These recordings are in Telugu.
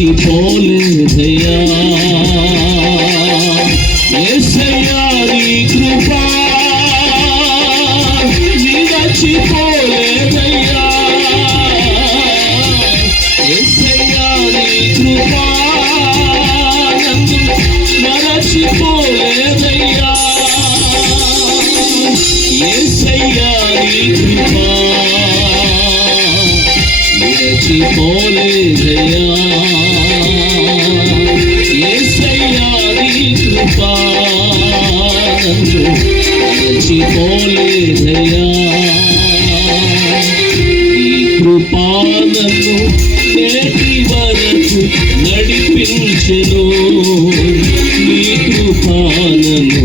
మరచిపోలేదయా యేసయ్యా నీ కృపా. నిరచిపోలేదయ్యా యేసయ్యా నీ కృపా. నన్ను విడచిపోలేదయ్యా నీ కృపా నన్ను నేటి వరకు నడిపించెను. నీ కృపా నన్ను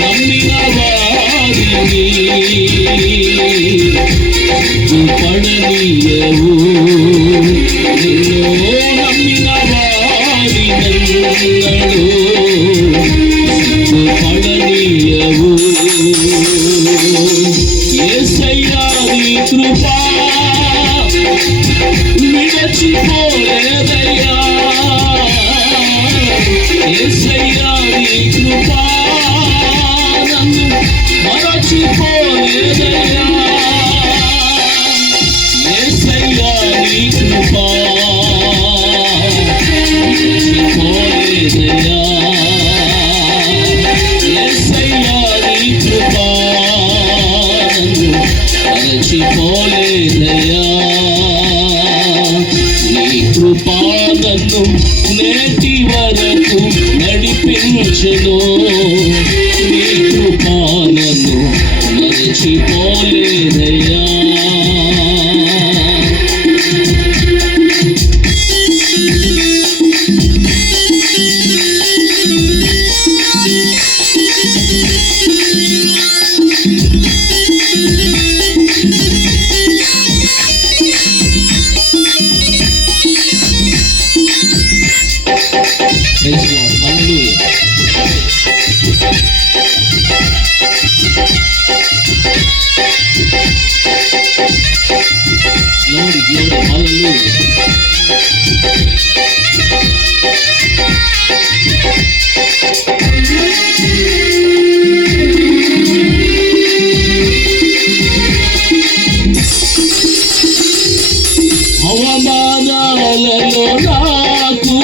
నమ్మిన వారిని పడనీయవు నిన్ను నమ్మిన వారినెన్నడు నన్ను నేటి వరకు నడిపించను. glory, glory, hallelujah. ಹವಾಮಾನ ಅಲನು ನಾಕು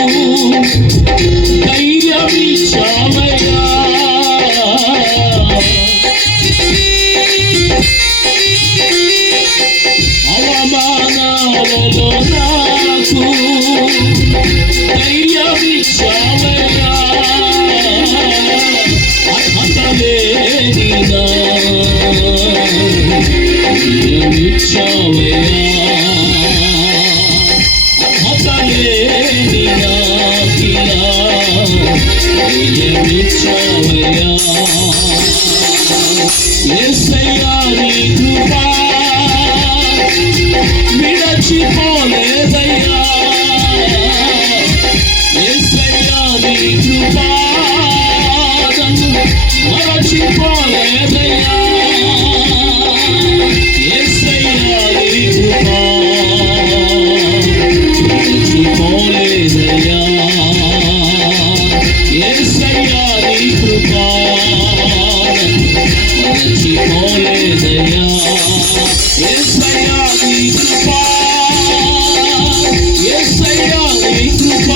Yes, they are the మరచిపోలేదయ్యా యేసయ్యా నీ కృప యేసయ్యా నీ కృప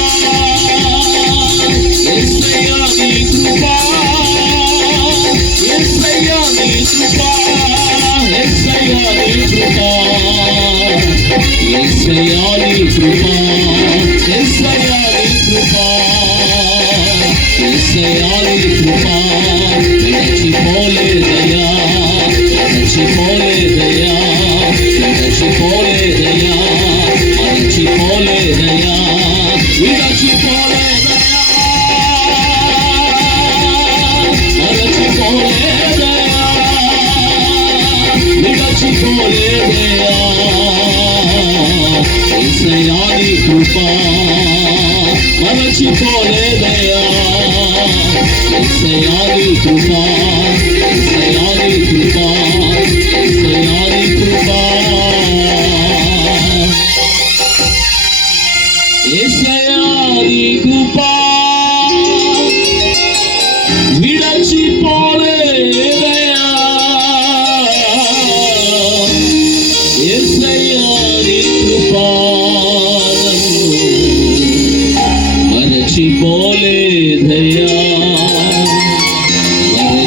యేసయ్యా నీ నీ నీ నీ నీ నీ మర్చిపోలేదయ్యా మర్చిపోలేదయ్యా మర్చిపోలేదయ్యా మరచిపోలేదయాని కృప మరచిపోలేదయాని కృప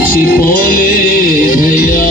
si pones.